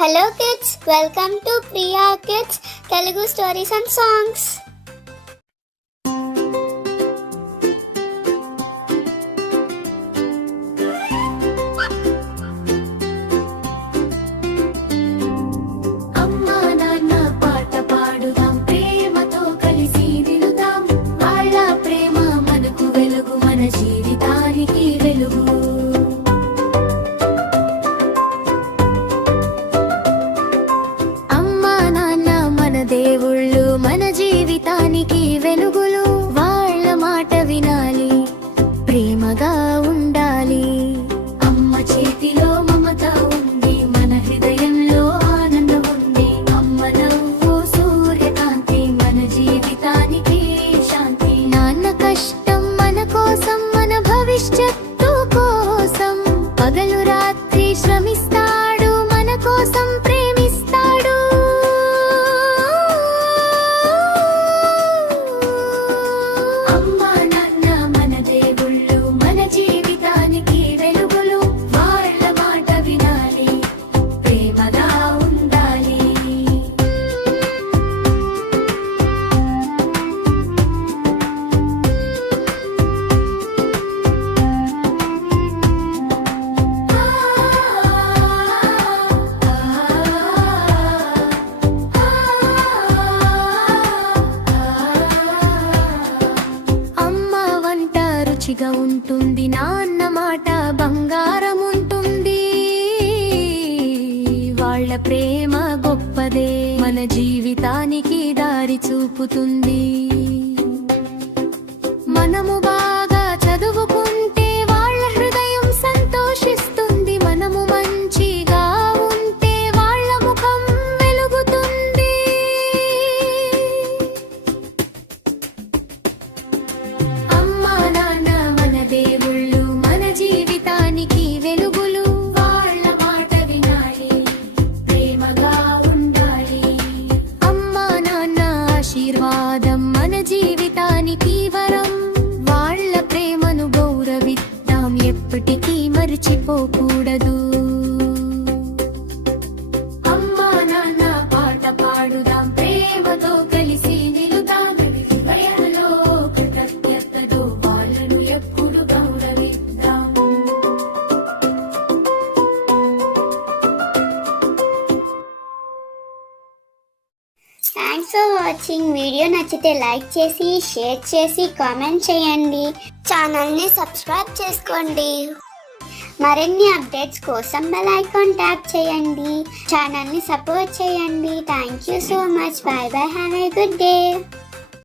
Hello kids, welcome to Priya Kids Telugu Stories and Songs. అమ్మా నాన్న పాట పాడుదాం, ప్రేమతో కలిసి నిలుదాం. వాళ్ళ ప్రేమ మనకు వెలుగు, మన జీవితానికి వెలుగు. దేవుళ్ళు మన జీవితానికి వెలుగులు. వాళ్ళ మాట వినాలి, ప్రేమగా ఉండాలి. అమ్మ చేతిలో మమత ఉంది, మన హృదయంలో ఆనందం ఉంది. అమ్మ నవ్వు సూర్యకాంతి, మన జీవితానికి శాంతి. నాన్న కష్టం మన కోసం, మన భవిష్యత్తు కోసం. పగలు రాత్రి శ్రమిస్తాడు, మన కోసం ప్రేమిస్తాడు. రుచిగా ఉంటుంది, నాన్న మాట బంగారం ఉంటుంది. వాళ్ళ ప్రేమ గొప్పదే, మన జీవితానికి దారి చూపుతుంది. మనము బాగా చదువుకుంటే వాళ్ళ హృదయం సంతోషిస్తుంది. మనము మంచిగా ఉంటే వాళ్ళ ముఖం వెలుగుతుంది. దేవుళ్ళు మన జీవితానికి వెలుగులు. వాళ్ళ మాట వినాలి, ప్రేమగా ఉండాలి. అమ్మా నాన్న ఆశీర్వాదం మన జీవితానికి వరం. వాళ్ళ ప్రేమను గౌరవిద్దాం, ఎప్పటికీ మర్చిపోకూడదు. అమ్మా నాన్న పాట పాడుదాం, ప్రేమతో కలిసి నిలుదాం. హృదయంలో కృతజ్ఞతతో వాళ్ళను ఎప్పుడు గౌరవిద్దాం. Thanks for watching. వీడియో నచ్చితే లైక్ చేసి, షేర్ చేసి, కామెంట్ చేయండి. ఛానల్ని సబ్స్క్రైబ్ చేసుకోండి. మరిన్ని అప్డేట్స్ కోసం బెల్ ఐకాన్ ట్యాప్ చేయండి. ఛానల్ని సపోర్ట్ చేయండి. Thank you so much. By by. Have a good day.